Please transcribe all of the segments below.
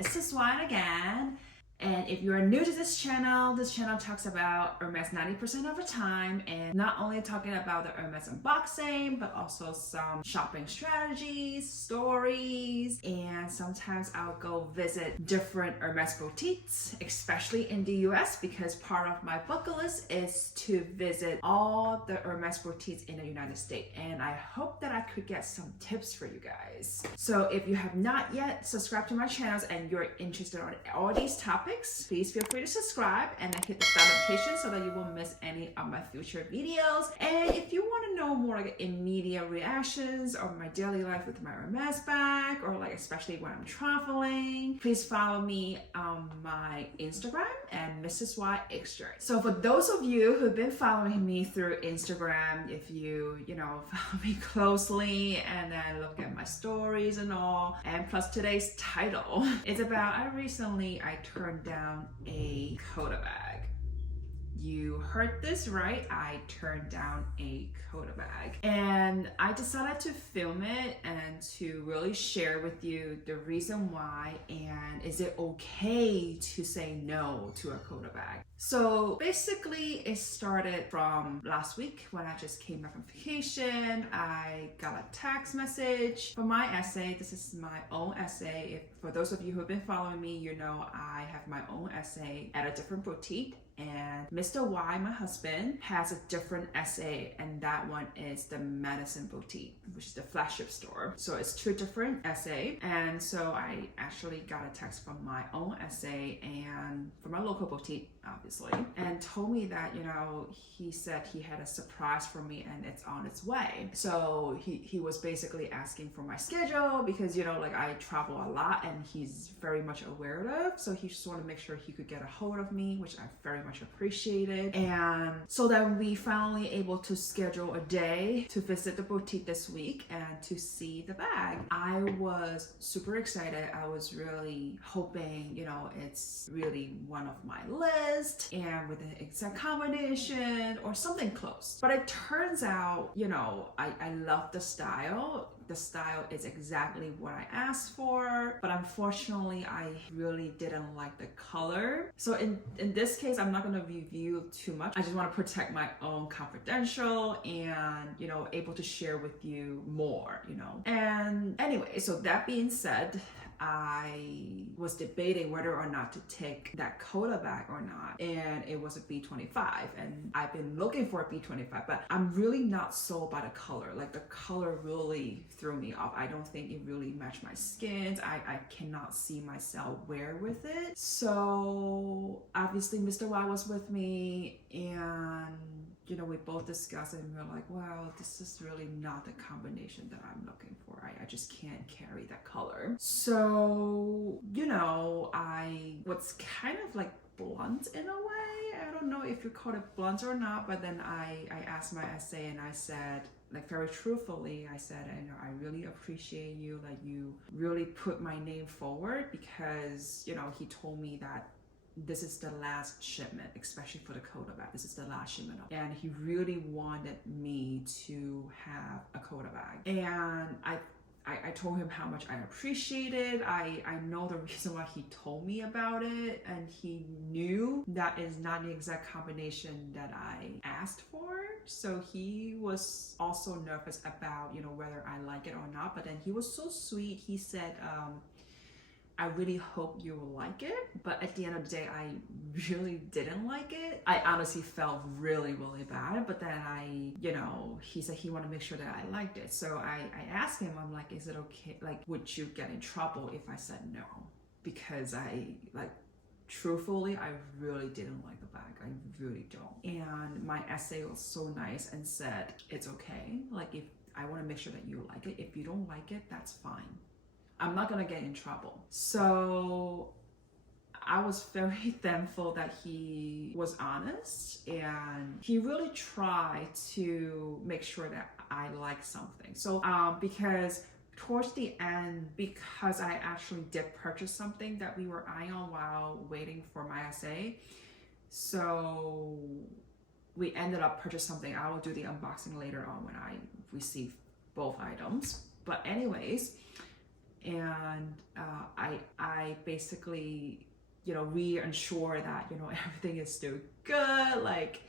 Mrs. Wine again. And if you're new to this channel talks about Hermes 90% of the time, and not only talking about the Hermes unboxing, but also some shopping strategies, stories, and sometimes I'll go visit different Hermes boutiques, especially in the US, because part of my bucket list is to visit all the Hermes boutiques in the United States. And I hope that I could get some tips for you guys. So if you have not yet subscribed to my channels and you're interested in all these topics, please feel free to subscribe and then hit the bell notification so that you won't miss any of my future videos. And if you want to know more like immediate reactions of my daily life with my Hermes bag, or like especially when I'm traveling, please follow me on my Instagram and Mrs. Y Extra. So for those of you who've been following me through Instagram, if you follow me closely and then look at my stories and all, and plus today's title, it's about I turned down a Quota bag. You heard this right, I turned down a Quota bag. And I decided to film it and to really share with you the reason why, and is it okay to say no to a Quota bag. So basically it started from last week when I just came back from vacation. I got a text message for my essay. This is my own essay. For those of you who have been following me, you know I have my own essay at a different boutique. And Mr. Y, my husband, has a different essay, and that one is the Madison boutique, which is the flagship store. So it's two different essay. And so I actually got a text from my own essay and from a local boutique, obviously, and told me that, he said he had a surprise for me and it's on its way. So he was basically asking for my schedule because, like I travel a lot and he's very much aware of. So he just wanted to make sure he could get a hold of me, which I very much appreciated. And so then we finally able to schedule a day to visit the boutique this week and to see the bag. I was super excited. I was really hoping, it's really one of my list and with the exact combination or something close. But it turns out, I love the style. The style is exactly what I asked for, but unfortunately I really didn't like the color. So in this case, I'm not going to review too much. I just want to protect my own confidential and able to share with you more. And anyway, so that being said, I was debating whether or not to take that Quota bag or not, and it was a B25, and I've been looking for a B25, but I'm really not sold by the color. Like the color really threw me off. I don't think it really matched my skin. I cannot see myself wear with it. So obviously Mr. Y was with me, and we both discussed it and we were like, wow, this is really not the combination that I'm looking for. I just can't carry that color. So, I was kind of like blunt in a way. I don't know if you call it blunt or not, but then I asked my essay and I said, like very truthfully, I said, I really appreciate you, like you really put my name forward because, he told me that this is the last shipment, especially for the Quota bag. This is the last shipment. And he really wanted me to have a Quota bag. And I told him how much I appreciate it. I know the reason why he told me about it, and he knew that is not the exact combination that I asked for. So he was also nervous about, whether I like it or not. But then he was so sweet. He said, I really hope you will like it, but at the end of the day, I really didn't like it. I honestly felt really, really bad, but then he said he wanted to make sure that I liked it. So I asked him, I'm like, is it okay? Like, would you get in trouble if I said no? Because truthfully, I really didn't like the bag. I really don't. And my essay was so nice and said, it's okay. Like, if I want to make sure that you like it. If you don't like it, that's fine. I'm not gonna get in trouble. So I was very thankful that he was honest and he really tried to make sure that I like something. So because towards the end, because I actually did purchase something that we were eyeing on while waiting for my essay, so we ended up purchasing something. I will do the unboxing later on when I receive both items. But anyways, And I basically, reassure that, everything is still good. Like,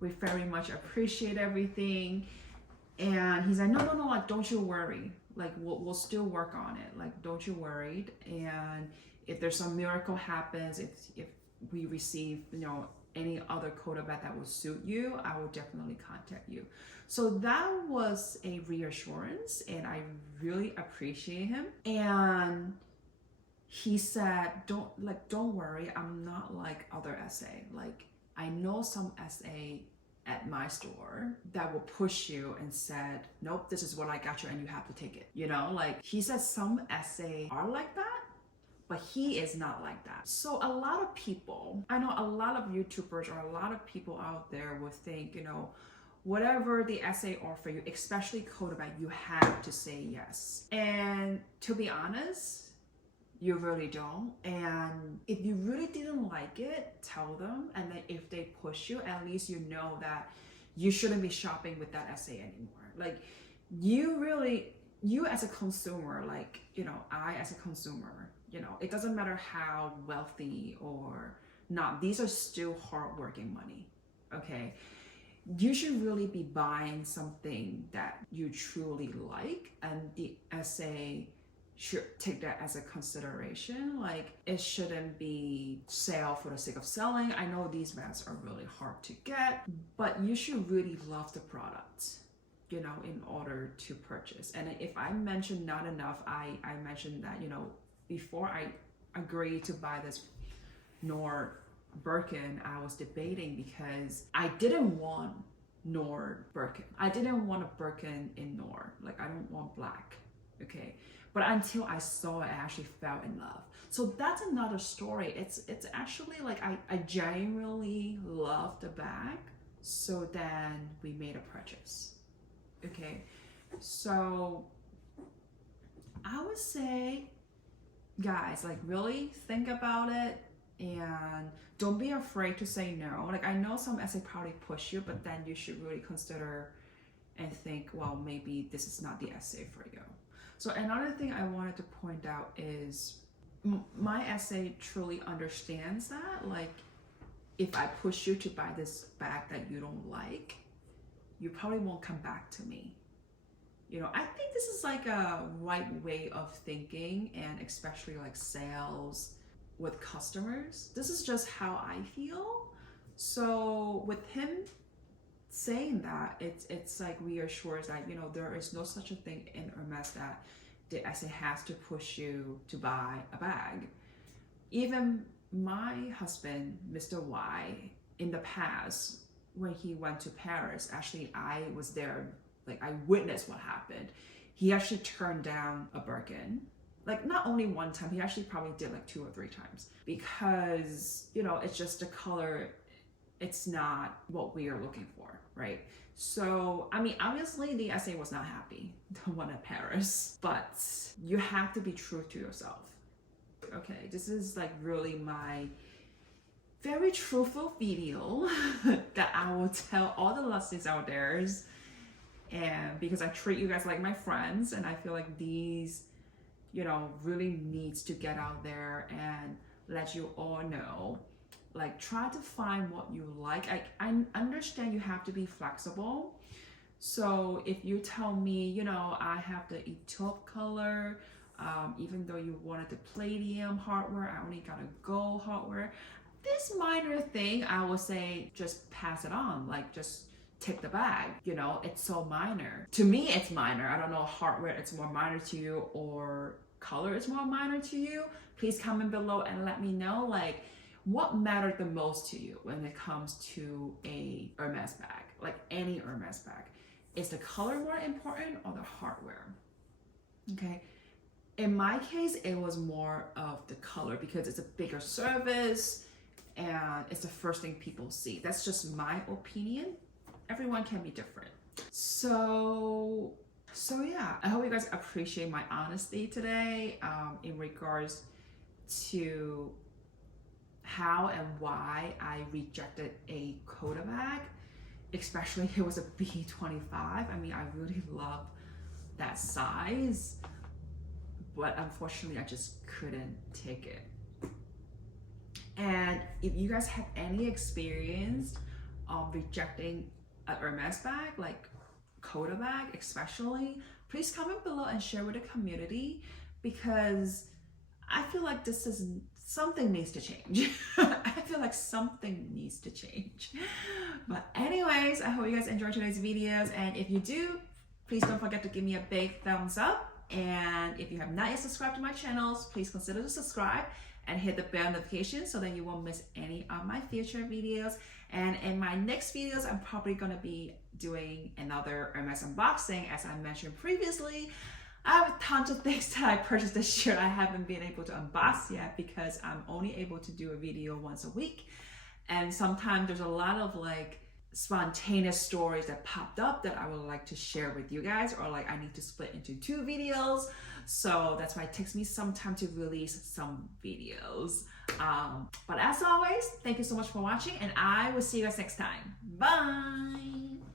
we very much appreciate everything. And he's like, no, like, don't you worry. Like, we'll still work on it. Like, don't you worry. And if there's some miracle happens, if we receive, any other Quota Bag that will suit you, I will definitely contact you. So that was a reassurance, and I really appreciate him. And he said, don't worry, I'm not like other SA. Like, I know some SA at my store that will push you and said, nope, this is what I got you and you have to take it. Like, he said some SA are like that, but he is not like that. So a lot of people, I know a lot of YouTubers or a lot of people out there will think, whatever the SA offer you, especially Quota Bag, you have to say yes. And to be honest, you really don't. And if you really didn't like it, tell them. And then if they push you, at least you know that you shouldn't be shopping with that SA anymore. Like, you as a consumer, like, I as a consumer, it doesn't matter how wealthy or not, these are still hardworking money, okay? You should really be buying something that you truly like, and the SA should take that as a consideration. Like, it shouldn't be sale for the sake of selling. I know these bags are really hard to get, but you should really love the product, in order to purchase. And if I mentioned not enough, I mentioned that, before I agreed to buy this Nord Birkin, I was debating because I didn't want Nord Birkin. I didn't want a Birkin in Nord. Like, I don't want black, okay? But until I saw it, I actually fell in love. So that's another story. It's actually like I genuinely love the bag. So then we made a purchase, okay? So I would say, guys, like, really think about it and don't be afraid to say no. Like, I know some SA probably push you, but then you should really consider and think, well, maybe this is not the SA for you. So another thing I wanted to point out is my SA truly understands that. Like, if I push you to buy this bag that you don't like, you probably won't come back to me. I think this is like a right way of thinking, and especially like sales with customers. This is just how I feel. So with him saying that, it's like reassures that, there is no such a thing in Hermes that the SA has to push you to buy a bag. Even my husband, Mr. Y, in the past, when he went to Paris, actually I was there. Like, I witnessed what happened. He actually turned down a Birkin. Like, not only one time, he actually probably did like 2 or 3 times, because, it's just the color, it's not what we are looking for, right? So, I mean, obviously the SA was not happy, the one at Paris, but you have to be true to yourself. Okay, this is like really my very truthful video that I will tell all the lessons out there. And because I treat you guys like my friends, and I feel like these, really needs to get out there and let you all know. Like, try to find what you like. I understand you have to be flexible. So if you tell me, I have the taupe color, even though you wanted the palladium hardware, I only got a gold hardware. This minor thing, I would say just pass it on. Like, just take the bag, it's so minor. To me, it's minor. I don't know, hardware, it's more minor to you, or color is more minor to you. Please comment below and let me know, like, what mattered the most to you when it comes to a Hermes bag, like any Hermes bag. Is the color more important or the hardware? Okay. In my case, it was more of the color, because it's a bigger service and it's the first thing people see. That's just my opinion. Everyone can be different. So yeah, I hope you guys appreciate my honesty today in regards to how and why I rejected a Quota Bag, especially it was a B25. I mean, I really love that size, but unfortunately I just couldn't take it. And if you guys have any experience of rejecting a Hermes bag, like Quota bag especially, please comment below and share with the community, because I feel like this is something needs to change. I feel like something needs to change. But anyways, I hope you guys enjoyed today's videos, and if you do, please don't forget to give me a big thumbs up. And if you have not yet subscribed to my channels, please consider to subscribe and hit the bell notification so that you won't miss any of my future videos. And in my next videos, I'm probably gonna be doing another Hermes unboxing. As I mentioned previously, I have tons of things that I purchased this year I haven't been able to unbox yet, because I'm only able to do a video once a week. And sometimes there's a lot of like spontaneous stories that popped up that I would like to share with you guys, or like I need to split into 2 videos. So that's why it takes me some time to release some videos. But as always, thank you so much for watching, and I will see you guys next time. Bye.